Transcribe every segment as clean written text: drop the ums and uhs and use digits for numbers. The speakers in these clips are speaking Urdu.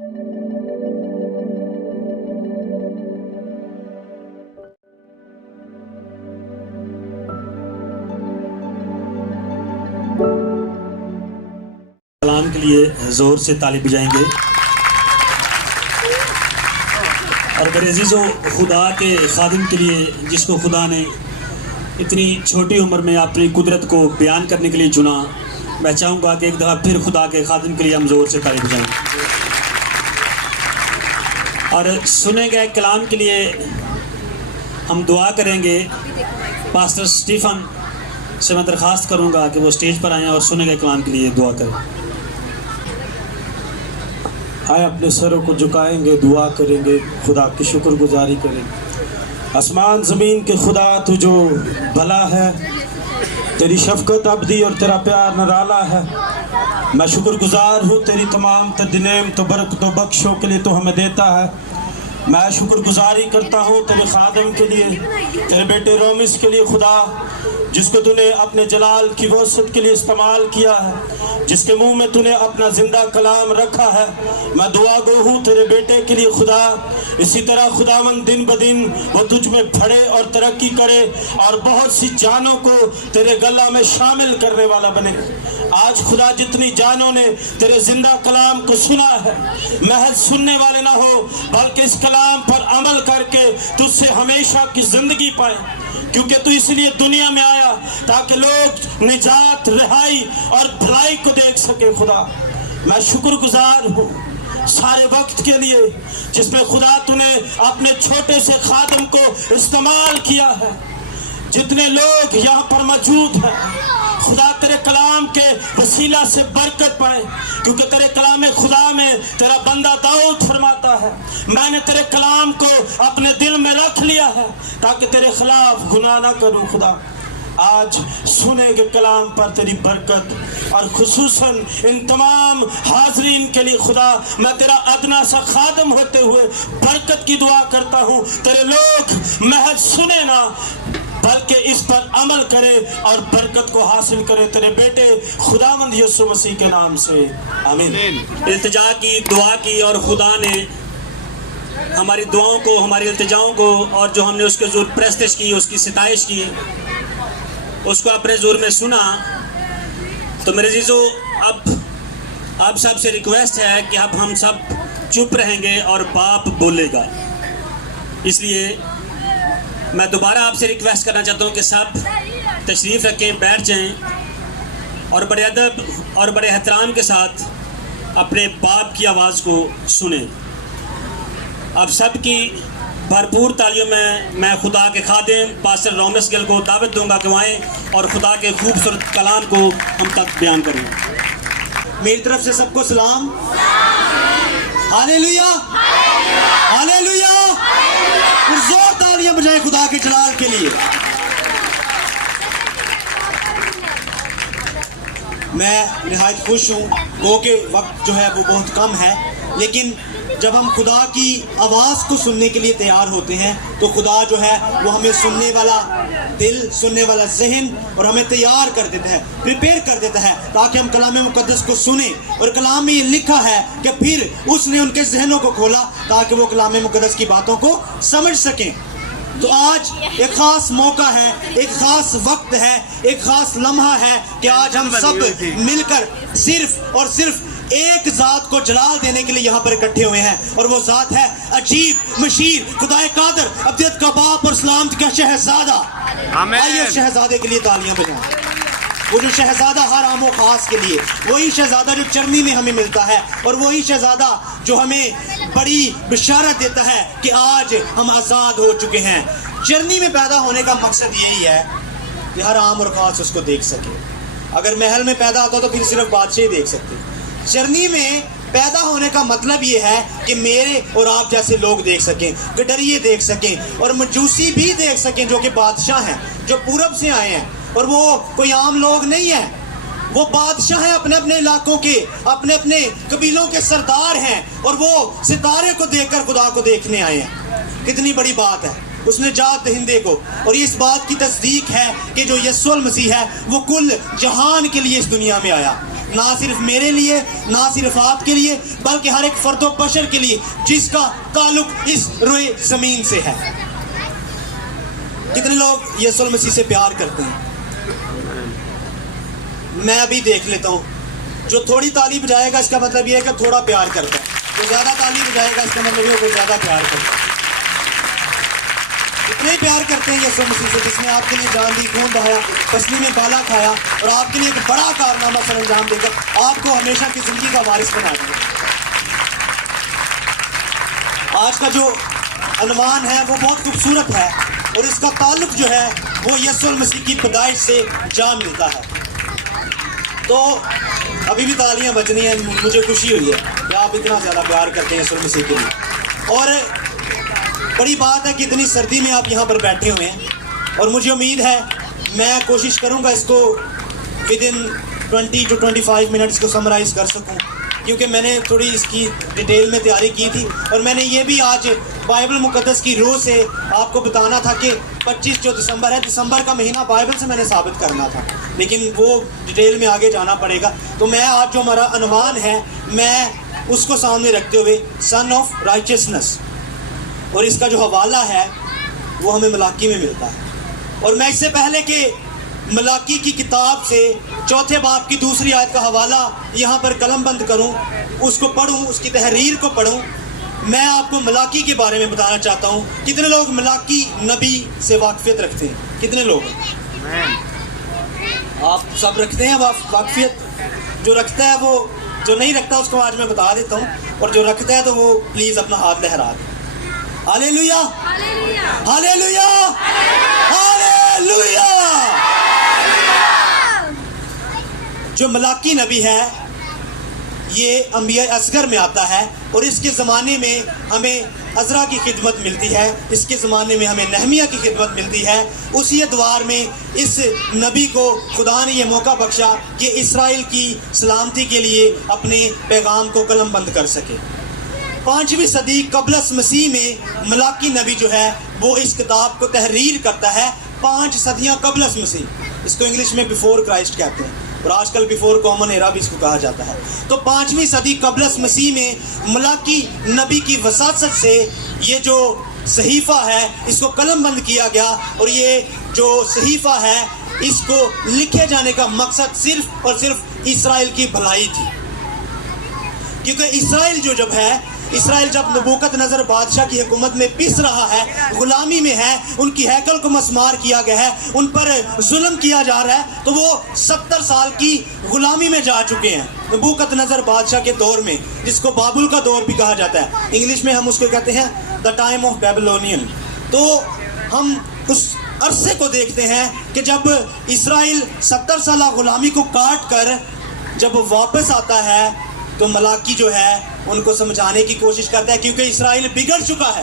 کلام کے لیے زور سے تالی بجائیں گے. اور میرے عزیزو، خدا کے خادم کے لیے جس کو خدا نے اتنی چھوٹی عمر میں اپنی قدرت کو بیان کرنے کے لیے چنا، میں چاہوں گا کہ ایک دفعہ پھر خدا کے خادم کے لیے ہم زور سے تالی بجائیں. اور سنے گئے کلام کے لیے ہم دعا کریں گے. پاسٹر سٹیفن سے میں درخواست کروں گا کہ وہ اسٹیج پر آئیں اور سنے گئے کلام کے لیے دعا کریں. آئے اپنے سروں کو جھکائیں گے، دعا کریں گے، خدا کی شکر گزاری کریں. آسمان زمین کے خدا تو جو بھلا ہے، تیری شفقت ابدی اور تیرا پیار نرالا ہے. میں شکر گزار ہوں تیری تمام تدنیم تو برکت و بخشوں کے لیے تو ہمیں دیتا ہے. میں شکر گزاری کرتا ہوں تیرے خادم کے لیے، تیرے بیٹے رومس کے لیے خدا، جس کو تو نے اپنے جلال کی وسعت کے لیے استعمال کیا ہے، جس کے منہ میں تو نے اپنا زندہ کلام رکھا ہے. میں دعا گو ہوں تیرے بیٹے کے لیے خدا، اسی طرح خداوند دن بدن وہ تجھ میں بڑھے اور ترقی کرے اور بہت سی جانوں کو تیرے گلہ میں شامل کرنے والا بنے. آج خدا جتنی جانوں نے تیرے زندہ کلام کو سنا ہے، محض سننے والے نہ ہو بلکہ اس کلام پر عمل کر کے تجھ سے ہمیشہ کی زندگی پائے، کیونکہ تو اس لیے دنیا میں آیا تاکہ لوگ نجات، رہائی اور بھلائی کو دیکھ سکے. خدا میں شکر گزار ہوں سارے وقت کے لیے جس میں خدا تو نے اپنے چھوٹے سے خادم کو استعمال کیا ہے. جتنے لوگ یہاں پر موجود ہیں خدا تیرے کلام کے وسیلہ سے برکت پائے، کیونکہ تیرے کلام خدا میں تیرا بندہ داؤد فرماتا ہے، میں نے تیرے کلام کو اپنے دل میں رکھ لیا ہے تاکہ تیرے خلاف گناہ نہ کروں. خدا آج سنے گے کلام پر تیری برکت، اور خصوصاً ان تمام حاضرین کے لیے خدا میں تیرا ادنا سا خادم ہوتے ہوئے برکت کی دعا کرتا ہوں. تیرے لوگ محض سنے نہ بلکہ اس پر عمل کرے اور برکت کو حاصل کرے. تیرے بیٹے خداوند یسوع مسیح کے نام سے آمین. التجا کی، دعا کی، اور خدا نے ہماری دعاؤں کو، ہماری التجاؤں کو، اور جو ہم نے اس کے حضور پرستش کی، اس کی ستائش کی، اس کو اپنے حضور میں سنا. تو میرے عزیزو، اب آپ سب سے ریکویسٹ ہے کہ اب ہم سب چپ رہیں گے اور باپ بولے گا. اس لیے میں دوبارہ آپ سے ریکویسٹ کرنا چاہتا ہوں کہ سب تشریف رکھیں، بیٹھ جائیں اور بڑے ادب اور بڑے احترام کے ساتھ اپنے باپ کی آواز کو سنیں. اب سب کی بھرپور تالیوں میں خدا کے خادم پاسٹر رومس گل کو دعوت دوں گا کہ وہ آئیں اور خدا کے خوبصورت کلام کو ہم تک بیان کریں. میری طرف سے سب کو سلام. ہاللیلویا، ہاللیلویا. زور تالیاں بجائیں خدا کے جلال کے لیے. میں نہایت خوش ہوں، گو کہ وقت جو ہے وہ بہت کم ہے، لیکن جب ہم خدا کی آواز کو سننے کے لیے تیار ہوتے ہیں تو خدا جو ہے وہ ہمیں سننے والا دل، سننے والا ذہن اور ہمیں تیار کر دیتا ہے، پریپیئر کر دیتا ہے تاکہ ہم کلام مقدس کو سنیں. اور کلام میں یہ لکھا ہے کہ پھر اس نے ان کے ذہنوں کو کھولا تاکہ وہ کلام مقدس کی باتوں کو سمجھ سکیں. تو آج ایک خاص موقع ہے، ایک خاص وقت ہے، ایک خاص لمحہ ہے کہ آج ہم سب مل کر صرف اور صرف ایک ذات کو جلال دینے کے لیے یہاں پر اکٹھے ہوئے ہیں، اور وہ ذات ہے عجیب، مشیر، خدا قادر، ابدیت کا باپ اور سلامت کا شہزادہ. آئیے شہزادے کے لیے تالیاں بجائیں. وہ جو شہزادہ ہر عام و خاص کے لیے، وہی شہزادہ جو چرنی میں ہمیں ملتا ہے، اور وہی شہزادہ جو ہمیں بڑی بشارت دیتا ہے کہ آج ہم آزاد ہو چکے ہیں. چرنی میں پیدا ہونے کا مقصد یہی ہے کہ ہر عام اور خاص اس کو دیکھ سکے. اگر محل میں پیدا ہوتا تو پھر صرف بادشاہ ہی دیکھ سکتے. چرنی میں پیدا ہونے کا مطلب یہ ہے کہ میرے اور آپ جیسے لوگ دیکھ سکیں، گڈریے دیکھ سکیں، اور مجوسی بھی دیکھ سکیں جو کہ بادشاہ ہیں، جو پورب سے آئے ہیں، اور وہ کوئی عام لوگ نہیں ہیں، وہ بادشاہ ہیں، اپنے اپنے علاقوں کے، اپنے اپنے قبیلوں کے سردار ہیں، اور وہ ستارے کو دیکھ کر خدا کو دیکھنے آئے ہیں. کتنی بڑی بات ہے اس نجات دہندے کو. اور یہ اس بات کی تصدیق ہے کہ جو یسوع المسیح ہے وہ کل جہان کے لیے اس دنیا میں آیا. نہ صرف میرے لیے، نہ صرف آپ کے لیے، بلکہ ہر ایک فرد و بشر کے لیے جس کا تعلق اس روئے زمین سے ہے۔ کتنے لوگ یسوع المسیح سے پیار کرتے ہیں؟ میں ابھی دیکھ لیتا ہوں، جو تھوڑی تالی بجائے گا اس کا مطلب یہ ہے کہ تھوڑا پیار کرتا ہے، جو زیادہ تالی بجائے گا اس کا مطلب یہ ہے کہ زیادہ پیار کرتا ہے۔ اتنے پیار کرتے ہیں یسوع مسیح سے جس نے آپ کے لیے جان دی، خون بہایا، پسلی میں بالا کھایا اور آپ کے لیے ایک بڑا کارنامہ سر انجام دے کر آپ کو ہمیشہ کی زندگی کا وارث بنا دیا۔ آج کا جو عنوان ہے وہ بہت خوبصورت ہے اور اس کا تعلق جو ہے وہ یسوع المسیح کی پیدائش سے جا ملتا ہے۔ تو ابھی بھی تالیاں بجنی ہیں، مجھے خوشی ہوئی ہے کہ آپ اتنا زیادہ پیار کرتے ہیں یسوع المسیح کے لیے۔ اور بڑی بات ہے کہ اتنی سردی میں آپ یہاں پر بیٹھے ہوئے ہیں اور مجھے امید ہے میں کوشش کروں گا اس کو ودن 20 to 25 منٹس کو سمرائز کر سکوں، کیونکہ میں نے تھوڑی اس کی ڈیٹیل میں تیاری کی تھی اور میں نے یہ بھی آج بائبل مقدس کی روح سے آپ کو بتانا تھا کہ 25 جو دسمبر ہے، دسمبر کا مہینہ بائبل سے میں نے ثابت کرنا تھا، لیکن وہ ڈیٹیل میں آگے جانا پڑے گا۔ تو میں آج جو ہمارا عنوان ہے میں اس کو سامنے رکھتے ہوئے سن آف رائچسنس، اور اس کا جو حوالہ ہے وہ ہمیں ملاکی میں ملتا ہے۔ اور میں اس سے پہلے کہ ملاکی کی کتاب سے 4 باب کی 2 آیت کا حوالہ یہاں پر قلم بند کروں، اس کو پڑھوں، اس کی تحریر کو پڑھوں، میں آپ کو ملاکی کے بارے میں بتانا چاہتا ہوں۔ کتنے لوگ ملاکی نبی سے واقفیت رکھتے ہیں؟ کتنے لوگ ہیں؟ آپ سب رکھتے ہیں واقفیت؟ جو رکھتا ہے وہ، جو نہیں رکھتا اس کو آج میں بتا دیتا ہوں، اور جو رکھتا ہے تو وہ پلیز اپنا ہاتھ لہرا دیں۔ ہالےلویا، ہالےلویا، ہالےلویا۔ جو ملاکی نبی ہے یہ انبیاء اصغر میں آتا ہے اور اس کے زمانے میں ہمیں عزرا کی خدمت ملتی ہے، اس کے زمانے میں ہمیں نہمیہ کی خدمت ملتی ہے۔ اسی ادوار میں اس نبی کو خدا نے یہ موقع بخشا کہ اسرائیل کی سلامتی کے لیے اپنے پیغام کو قلم بند کر سکے۔ 5ویں صدی قبل مسیح میں ملاکی نبی جو ہے وہ اس کتاب کو تحریر کرتا ہے 5 صدیاں قبل مسیح، اس کو انگلش میں بیفور کرائسٹ کہتے ہیں اور آج کل بیفور کامن ایرا بھی اس کو کہا جاتا ہے۔ تو 5ویں صدی قبل مسیح میں ملاکی نبی کی وساطت سے یہ جو صحیفہ ہے اس کو قلم بند کیا گیا، اور یہ جو صحیفہ ہے اس کو لکھے جانے کا مقصد صرف اور صرف اسرائیل کی بھلائی تھی، کیونکہ اسرائیل جب ہے، اسرائیل جب نبوکت نظر بادشاہ کی حکومت میں پس رہا ہے، غلامی میں ہے، ان کی ہیکل کو مسمار کیا گیا ہے، ان پر ظلم کیا جا رہا ہے، تو وہ 70 سال کی غلامی میں جا چکے ہیں نبوکت نظر بادشاہ کے دور میں، جس کو بابل کا دور بھی کہا جاتا ہے، انگلش میں ہم اس کو کہتے ہیں دا ٹائم آف بیبلونین۔ تو ہم اس عرصے کو دیکھتے ہیں کہ جب اسرائیل 70 سالہ غلامی کو کاٹ کر جب واپس آتا ہے تو ملاکی جو ہے ان کو سمجھانے کی کوشش کرتا ہے، کیونکہ اسرائیل بگڑ چکا ہے،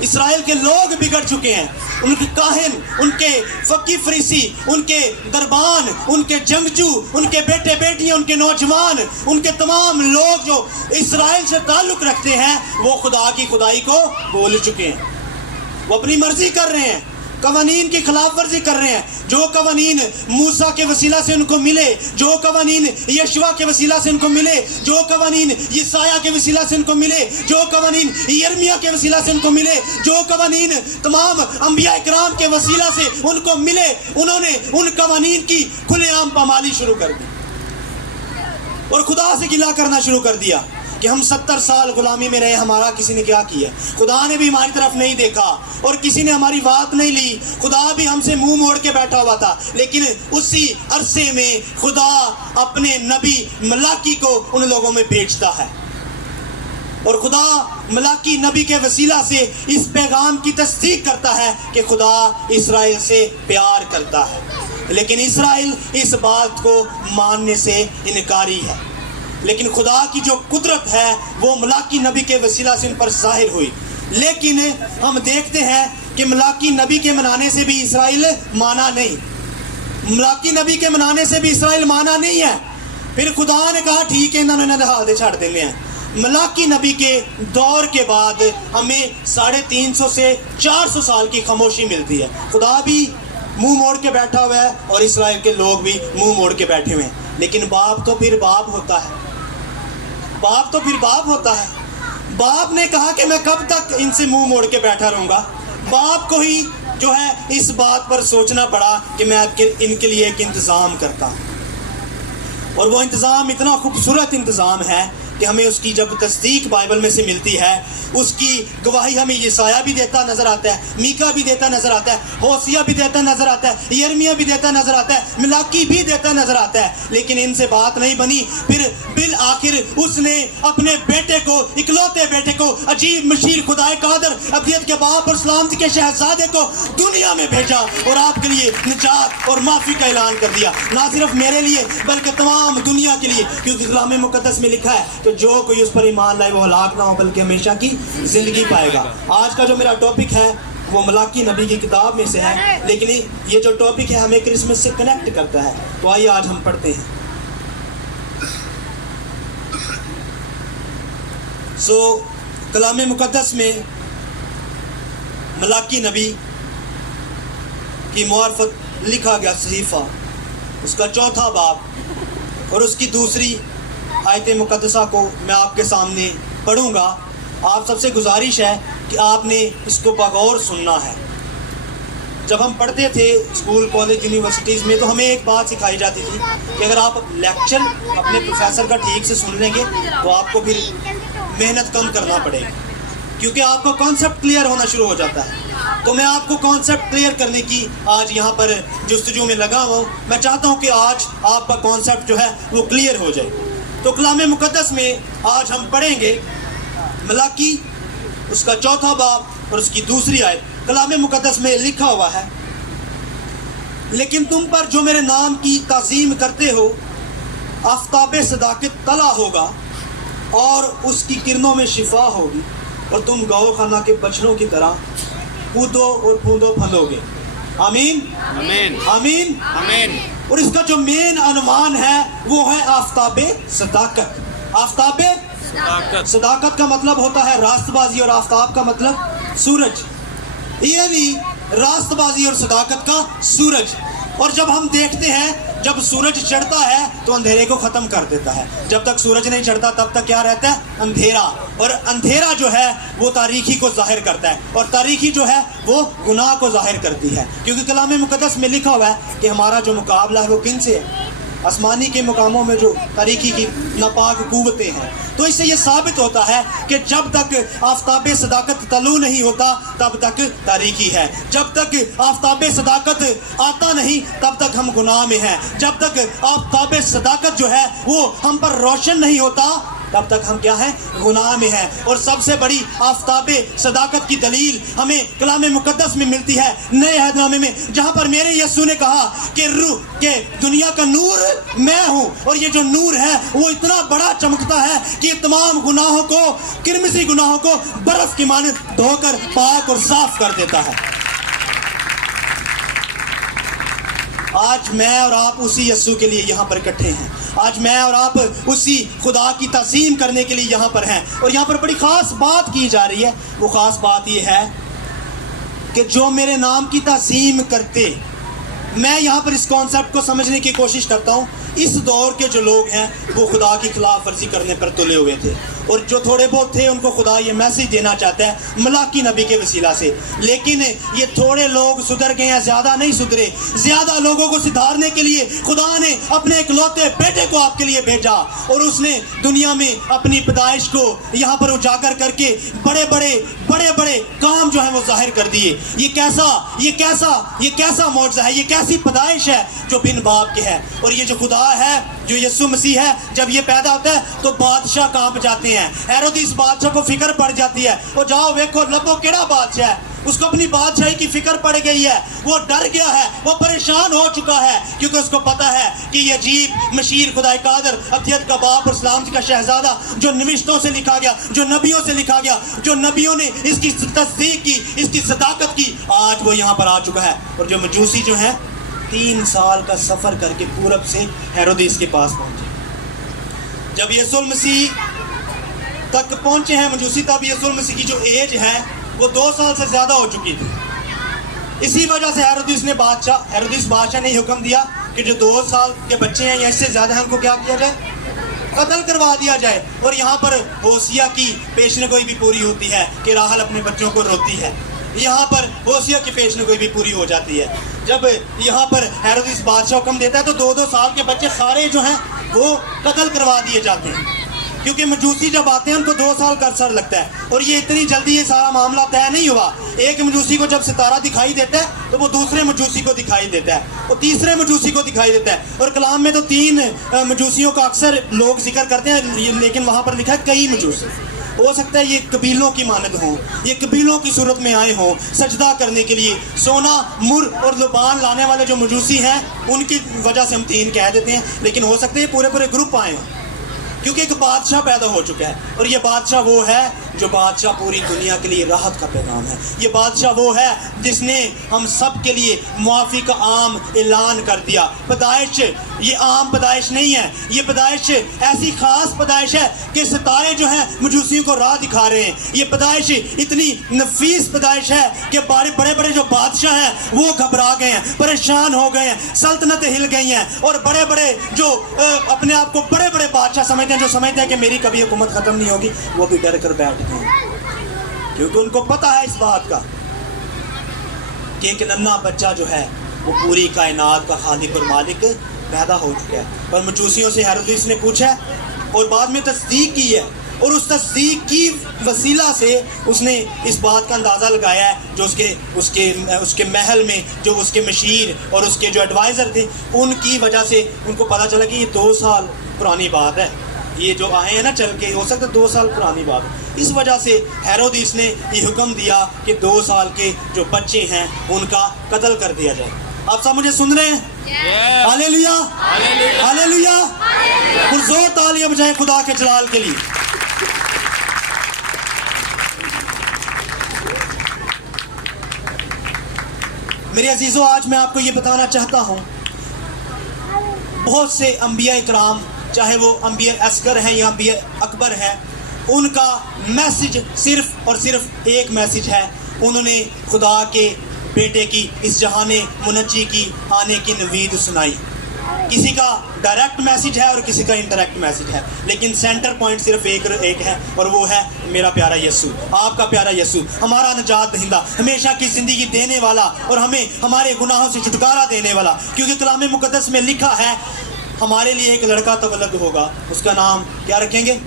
اسرائیل کے لوگ بگڑ چکے ہیں، ان کے کاہن، ان کے فقی فریسی، ان کے دربان، ان کے جنگجو، ان کے بیٹے بیٹیاں، ان کے نوجوان، ان کے تمام لوگ جو اسرائیل سے تعلق رکھتے ہیں وہ خدا کی خدائی کو بھول چکے ہیں، وہ اپنی مرضی کر رہے ہیں، قوانین کی خلاف ورزی کر رہے ہیں۔ جو قوانین موسیٰ کے وسیلہ سے ان کو ملے، جو قوانین یشوع کے وسیلہ سے ان کو ملے، جو قوانین یسایہ کے وسیلہ سے ان کو ملے، جو قوانین یرمیہ کے وسیلہ سے ان کو ملے، جو قوانین تمام انبیاء کرام کے وسیلہ سے ان کو ملے، انہوں نے ان قوانین کی کھلے عام پامالی شروع کر دی اور خدا سے گلہ کرنا شروع کر دیا کہ ہم 70 سال غلامی میں رہے، ہمارا کسی نے کیا کیا، خدا نے بھی ہماری طرف نہیں دیکھا اور کسی نے ہماری بات نہیں لی، خدا بھی ہم سے منہ موڑ کے بیٹھا ہوا تھا۔ لیکن اسی عرصے میں خدا اپنے نبی ملاکی کو ان لوگوں میں بھیجتا ہے اور خدا ملاکی نبی کے وسیلہ سے اس پیغام کی تصدیق کرتا ہے کہ خدا اسرائیل سے پیار کرتا ہے، لیکن اسرائیل اس بات کو ماننے سے انکاری ہے۔ لیکن خدا کی جو قدرت ہے وہ ملاکی نبی کے وسیلہ سے ان پر ظاہر ہوئی، لیکن ہم دیکھتے ہیں کہ ملاکی نبی کے منانے سے بھی اسرائیل مانا نہیں، ملاکی نبی کے منانے سے بھی اسرائیل مانا نہیں ہے۔ پھر خدا نے کہا ٹھیک ہے انہوں نے حال دے چھاڑ دینے ہیں۔ ملاکی نبی کے دور کے بعد ہمیں 350 سے 400 سال کی خاموشی ملتی ہے، خدا بھی منہ موڑ کے بیٹھا ہوا ہے اور اسرائیل کے لوگ بھی منہ موڑ کے بیٹھے ہوئے ہیں۔ لیکن باپ تو پھر باپ ہوتا ہے، باپ تو پھر باپ ہوتا ہے۔ باپ نے کہا کہ میں کب تک ان سے منہ موڑ کے بیٹھا رہوں گا؟ باپ کو ہی جو ہے اس بات پر سوچنا پڑا کہ میں ان کے لیے ایک انتظام کرتا ہوں، اور وہ انتظام اتنا خوبصورت انتظام ہے کہ ہمیں اس کی جب تصدیق بائبل میں سے ملتی ہے، اس کی گواہی ہمیں یسایہ بھی دیتا نظر آتا ہے، میکا بھی دیتا نظر آتا ہے، ہوسیہ بھی دیتا نظر آتا ہے، یرمیہ بھی دیتا نظر آتا ہے، ملاکی بھی دیتا نظر آتا ہے، لیکن ان سے بات نہیں بنی۔ پھر بالآخر اس نے اپنے بیٹے کو، اکلوتے بیٹے کو، عجیب مشیر خدائے قادر، ابدیت کے باپ اور سلامتی کے شہزادے کو دنیا میں بھیجا اور آپ کے لیے نجات اور معافی کا اعلان کر دیا، نہ صرف میرے لیے بلکہ تمام دنیا کے لیے، کیونکہ کلام مقدس میں لکھا ہے کہ جو کوئی اس پر ایمان لائے وہ ہلاک نہ ہو بلکہ ہمیشہ کی زندگی پائے گا۔ آج کا جو میرا ٹاپک ہے وہ ملاکی نبی کی کتاب میں سے ہے، لیکن یہ جو ٹاپک ہے ہمیں کرسمس سے کنیکٹ کرتا ہے، تو آئیے آج ہم پڑھتے ہیں۔ کلام مقدس میں ملاکی نبی کی معرفت لکھا گیا صحیفہ، اس کا 4 باب اور اس کی دوسری آیت مقدسہ کو میں آپ کے سامنے پڑھوں گا۔ آپ سب سے گزارش ہے کہ آپ نے اس کو بغور سننا ہے۔ جب ہم پڑھتے تھے اسکول، کالج، یونیورسٹیز میں، تو ہمیں ایک بات سکھائی جاتی تھی کہ اگر آپ لیکچر اپنے پروفیسر کا ٹھیک سے سن لیں گے تو آپ کو پھر محنت کم کرنا پڑے گا، کیونکہ آپ کو کانسیپٹ کلیئر ہونا شروع ہو جاتا ہے۔ تو میں آپ کو کانسیپٹ کلیئر کرنے کی آج یہاں پر جستجو میں لگا ہوں۔ میں چاہتا ہوں کہ آج آپ کا کانسیپٹ جو ہے وہ کلیئر ہو جائے۔ تو کلام مقدس میں آج ہم پڑھیں گے ملاکی اس کا 4 باب اور اس کی دوسری آیت۔ کلام مقدس میں لکھا ہوا ہے، لیکن تم پر جو میرے نام کی تعظیم کرتے ہو آفتاب صداقت طلع ہوگا اور اس کی کرنوں میں شفا ہوگی، اور تم گو خانہ کے بچڑوں کی طرح کودو اور پھوندو پھلو گے۔ آمین آمین آمین آمین۔ اور اس کا جو مین عنوان ہے وہ ہے آفتاب صداقت۔ آفتاب صداقت کا مطلب ہوتا ہے راست بازی، اور آفتاب کا مطلب سورج، یعنی راست بازی اور صداقت کا سورج۔ اور جب ہم دیکھتے ہیں جب سورج چڑھتا ہے تو اندھیرے کو ختم کر دیتا ہے، جب تک سورج نہیں چڑھتا تب تک کیا رہتا ہے؟ اندھیرا، اور اندھیرا جو ہے وہ تاریکی کو ظاہر کرتا ہے، اور تاریکی جو ہے وہ گناہ کو ظاہر کرتی ہے، کیونکہ کلام مقدس میں لکھا ہوا ہے کہ ہمارا جو مقابلہ ہے وہ کن سے ہے؟ آسمانی کے مقاموں میں جو تاریکی کی ناپاک قوتیں ہیں۔ تو اس سے یہ ثابت ہوتا ہے کہ جب تک آفتاب صداقت طلوع نہیں ہوتا تب تک تاریکی ہے، جب تک آفتاب صداقت آتا نہیں تب تک ہم گناہ میں ہیں، جب تک آفتاب صداقت جو ہے وہ ہم پر روشن نہیں ہوتا تب تک ہم کیا ہیں؟ گناہ میں ہیں۔ اور سب سے بڑی آفتاب صداقت کی دلیل ہمیں کلام مقدس میں ملتی ہے نئے عہد نامے میں، جہاں پر میرے یسوع نے کہا کہ دنیا کا نور میں ہوں، اور یہ جو نور ہے وہ اتنا بڑا چمکتا ہے کہ یہ تمام گناہوں کو، کرمسی گناہوں کو برف کی مانند دھو کر پاک اور صاف کر دیتا ہے۔ آج میں اور آپ اسی یسوع کے لیے یہاں پر اکٹھے ہیں، آج میں اور آپ اسی خدا کی تعظیم کرنے کے لیے یہاں پر ہیں، اور یہاں پر بڑی خاص بات کی جا رہی ہے۔ وہ خاص بات یہ ہے کہ جو میرے نام کی تعظیم کرتے، میں یہاں پر اس کانسیپٹ کو سمجھنے کی کوشش کرتا ہوں۔ اس دور کے جو لوگ ہیں وہ خدا کی خلاف ورزی کرنے پر تلے ہوئے تھے، اور جو تھوڑے بہت تھے ان کو خدا یہ میسج دینا چاہتا ہے ملاکی نبی کے وسیلہ سے، لیکن یہ تھوڑے لوگ سدھر گئے ہیں، زیادہ نہیں سدھرے۔ زیادہ لوگوں کو سدھارنے کے لیے خدا نے اپنے اکلوتے بیٹے کو آپ کے لیے بھیجا، اور اس نے دنیا میں اپنی پیدائش کو یہاں پر اجاگر کر کے بڑے بڑے کام جو ہیں وہ ظاہر کر دیے۔ یہ کیسا معجزہ ہے، یہ کیسی پیدائش ہے جو بن باپ کے ہے۔ اور یہ جو خدا ہے، جو یسوع مسیح ہے، جب یہ پیدا ہوتا ہے تو بادشاہ کانپ جاتے ہیں۔ ہیرودیس بادشاہ کو فکر پڑ جاتی ہے، وہ جاؤ ویکھو لبو کیڑا بادشاہ ہے، اس کو اپنی بادشاہی کی فکر پڑ گئی ہے، وہ ڈر گیا ہے، وہ پریشان ہو چکا ہے، کیونکہ اس کو پتا ہے کہ یہ عجیب مشیر خدائے قادر، ابدیت کا باپ اور سلامتی کا شہزادہ، جو نوشتوں سے لکھا گیا، جو نبیوں سے لکھا گیا، جو نبیوں نے اس کی تصدیق کی، اس کی صداقت کی، آج وہ یہاں پر آ چکا ہے۔ اور جو مجوسی جو ہیں 3 سال کا سفر کر کے پورب سے ہیرودیس کے پاس پہنچے، جب یسوع المسیح تک پہنچے ہیں مجوسی، تب یسوع المسیح کی جو ایج ہے وہ 2 سال سے زیادہ ہو چکی تھی۔ اسی وجہ سے ہیرودیس بادشاہ نے حکم دیا کہ جو 2 سال کے بچے ہیں یا اس سے زیادہ ہیں ان کو کیا کیا جائے؟ قتل کروا دیا جائے. اور یہاں پر ہوسیہ کی پیشن گوئی بھی پوری ہوتی ہے کہ راحل اپنے بچوں کو روتی ہے. یہاں پر ہوسیہ کی پیشن گوئی بھی پوری ہو جاتی ہے. جب یہاں پر ہیرودیس بادشاہ حکم دیتا ہے تو 2 سال کے بچے سارے جو ہیں وہ قتل کروا دیے جاتے ہیں، کیونکہ مجوسی جب آتے ہیں ان کو 2 سال کا عرصہ لگتا ہے. اور یہ اتنی جلدی یہ سارا معاملہ طے نہیں ہوا. ایک مجوسی کو جب ستارہ دکھائی دیتا ہے تو وہ دوسرے مجوسی کو دکھائی دیتا ہے، وہ تیسرے مجوسی کو دکھائی دیتا ہے. اور کلام میں تو 3 مجوسیوں کا اکثر لوگ ذکر کرتے ہیں، لیکن وہاں پر لکھا ہے کئی مجوسی. ہو سکتا ہے یہ قبیلوں کی مانند ہوں، یہ قبیلوں کی صورت میں آئے ہوں سجدہ کرنے کے لیے. سونا، مر اور لبان لانے والے جو مجوسی ہیں ان کی وجہ سے ہم 3 کہہ دیتے ہیں، لیکن ہو سکتا ہے یہ پورے گروپ آئے ہوں، کیونکہ ایک بادشاہ پیدا ہو چکا ہے. اور یہ بادشاہ وہ ہے جو بادشاہ پوری دنیا کے لیے راحت کا پیغام ہے. یہ بادشاہ وہ ہے جس نے ہم سب کے لیے معافی کا عام اعلان کر دیا. پیدائش یہ عام پیدائش نہیں ہے، یہ پیدائش ایسی خاص پیدائش ہے کہ ستارے جو ہیں مجوسیوں کو راہ دکھا رہے ہیں. یہ پیدائش اتنی نفیس پیدائش ہے کہ بڑے جو بادشاہ ہیں وہ گھبرا گئے ہیں، پریشان ہو گئے ہیں، سلطنتیں ہل گئی ہیں. اور بڑے جو اپنے آپ کو بڑے بادشاہ سمجھتے ہیں، جو سمجھتے ہیں کہ میری کبھی حکومت ختم نہیں ہوگی، وہ بھی ڈر کر بیٹھ گئے ہیں، کیونکہ ان کو پتہ ہے اس بات کا کہ ایک ننھا بچہ جو ہے وہ پوری کائنات کا خالق اور مالک پیدا ہو چکا ہے. اور مجوسیوں سے ہیرودیس نے پوچھا اور بعد میں تصدیق کی ہے، اور اس تصدیق کی وسیلہ سے اس نے اس بات کا اندازہ لگایا ہے جو اس کے محل میں جو اس کے مشیر اور اس کے جو ایڈوائزر تھے ان کی وجہ سے ان کو پتہ چلا کہ یہ 2 سال پرانی بات ہے. یہ جو آئے ہیں نا چل کے، ہو سکتا ہے 2 سال پرانی بات. اس وجہ سے ہیرودیس نے یہ حکم دیا کہ 2 سال کے جو بچے ہیں ان کا قتل کر دیا جائے. آپ سب مجھے سن رہے ہیں؟ ہاللیلویا، ہاللیلویا. پرزور تالیاں بجائیں خدا کے جلال کے لیے. میرے عزیزوں، آج میں آپ کو یہ بتانا چاہتا ہوں، بہت سے انبیاء اکرام، چاہے وہ انبیاء اصغر ہیں یا انبیاء اکبر ہیں، ان کا میسج صرف اور صرف ایک میسج ہے. انہوں نے خدا کے بیٹے کی اس جہان منجی کی آنے کی نوید سنائی. کسی کا ڈائریکٹ میسج ہے اور کسی کا انڈائریکٹ میسج ہے، لیکن سینٹر پوائنٹ صرف ایک ہے، اور وہ ہے میرا پیارا یسوع، آپ کا پیارا یسوع، ہمارا نجات دہندہ، ہمیشہ کی زندگی دینے والا اور ہمیں ہمارے گناہوں سے چھٹکارا دینے والا. کیونکہ کلام مقدس میں لکھا ہے ہمارے لیے ایک لڑکا تولد ہوگا، اس کا نام کیا رکھیں گے؟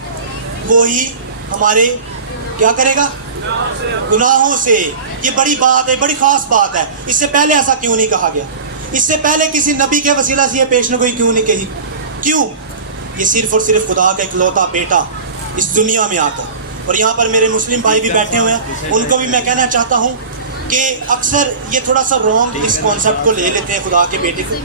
وہی ہمارے کیا کرے گا؟ گناہوں سے. یہ بڑی بات ہے، بڑی خاص بات ہے. اس سے پہلے ایسا کیوں نہیں کہا گیا؟ اس سے پہلے کسی نبی کے وسیلہ سے یہ پیشنگوئی کیوں نہیں کہی؟ کیوں؟ یہ صرف اور صرف خدا کا اکلوتا بیٹا اس دنیا میں آ کر. اور یہاں پر میرے مسلم بھائی بھی بیٹھے ہوئے ہیں، ان کو بھی میں کہنا چاہتا ہوں کہ اکثر یہ تھوڑا سا رونگ اس کانسیپٹ کو لے لیتے ہیں خدا کے بیٹے کو.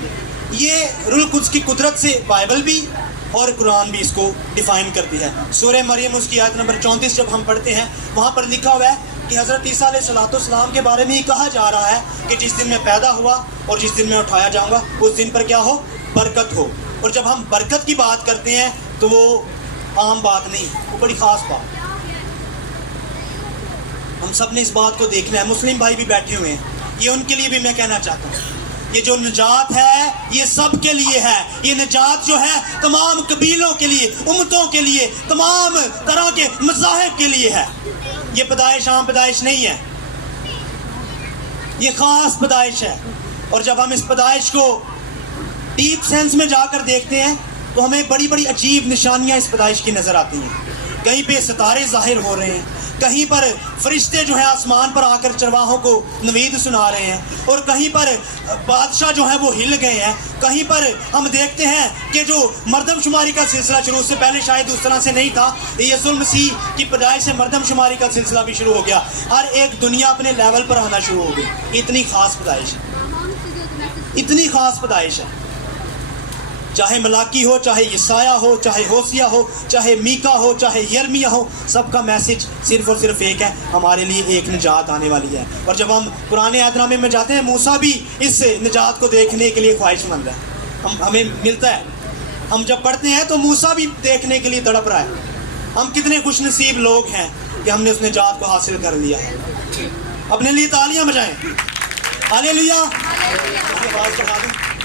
یہ روح القدس کی قدرت سے بائبل بھی اور قرآن بھی اس کو ڈیفائن کرتی ہے. سورہ مریم اس کی آیت نمبر 34 جب ہم پڑھتے ہیں، وہاں پر لکھا ہوا ہے کہ حضرت عیسیٰ علیہ السلام کے بارے میں یہ کہا جا رہا ہے کہ جس دن میں پیدا ہوا اور جس دن میں اٹھایا جاؤں گا اس دن پر کیا ہو؟ برکت ہو. اور جب ہم برکت کی بات کرتے ہیں تو وہ عام بات نہیں، وہ بڑی خاص بات. ہم سب نے اس بات کو دیکھنا ہے. مسلم بھائی بھی بیٹھے ہوئے ہیں، یہ ان کے لیے بھی میں کہنا چاہتا ہوں، یہ جو نجات ہے یہ سب کے لیے ہے. یہ نجات جو ہے تمام قبیلوں کے لیے، امتوں کے لیے، تمام طرح کے مذاہب کے لیے ہے. یہ پیدائش عام پیدائش نہیں ہے، یہ خاص پیدائش ہے. اور جب ہم اس پیدائش کو ڈیپ سینس میں جا کر دیکھتے ہیں تو ہمیں بڑی بڑی عجیب نشانیاں اس پیدائش کی نظر آتی ہیں. کہیں پہ ستارے ظاہر ہو رہے ہیں، کہیں پر فرشتے جو ہیں آسمان پر آ کر چرواہوں کو نوید سنا رہے ہیں، اور کہیں پر بادشاہ جو ہیں وہ ہل گئے ہیں. کہیں پر ہم دیکھتے ہیں کہ جو مردم شماری کا سلسلہ شروع سے پہلے شاید اس طرح سے نہیں تھا، یسوع المسیح کی پیدائش سے مردم شماری کا سلسلہ بھی شروع ہو گیا. ہر ایک دنیا اپنے لیول پر آنا شروع ہو گئی. اتنی خاص پیدائش ہے، اتنی خاص پیدائش ہے. چاہے ملاکی ہو، چاہے یسایہ ہو، چاہے ہوسیہ ہو، چاہے میکا ہو، چاہے یرمیہ ہو، سب کا میسج صرف اور صرف ایک ہے، ہمارے لیے ایک نجات آنے والی ہے. اور جب ہم پرانے عہد نامے میں جاتے ہیں، موسیٰ بھی اس نجات کو دیکھنے کے لیے خواہش مند ہے. ہمیں ملتا ہے، ہم جب پڑھتے ہیں تو موسیٰ بھی دیکھنے کے لیے تڑپ رہا ہے. ہم کتنے خوش نصیب لوگ ہیں کہ ہم نے اس نجات کو حاصل کر لیا ہے. اپنے لیے تالیاں بجائیں. ہاللیلویا.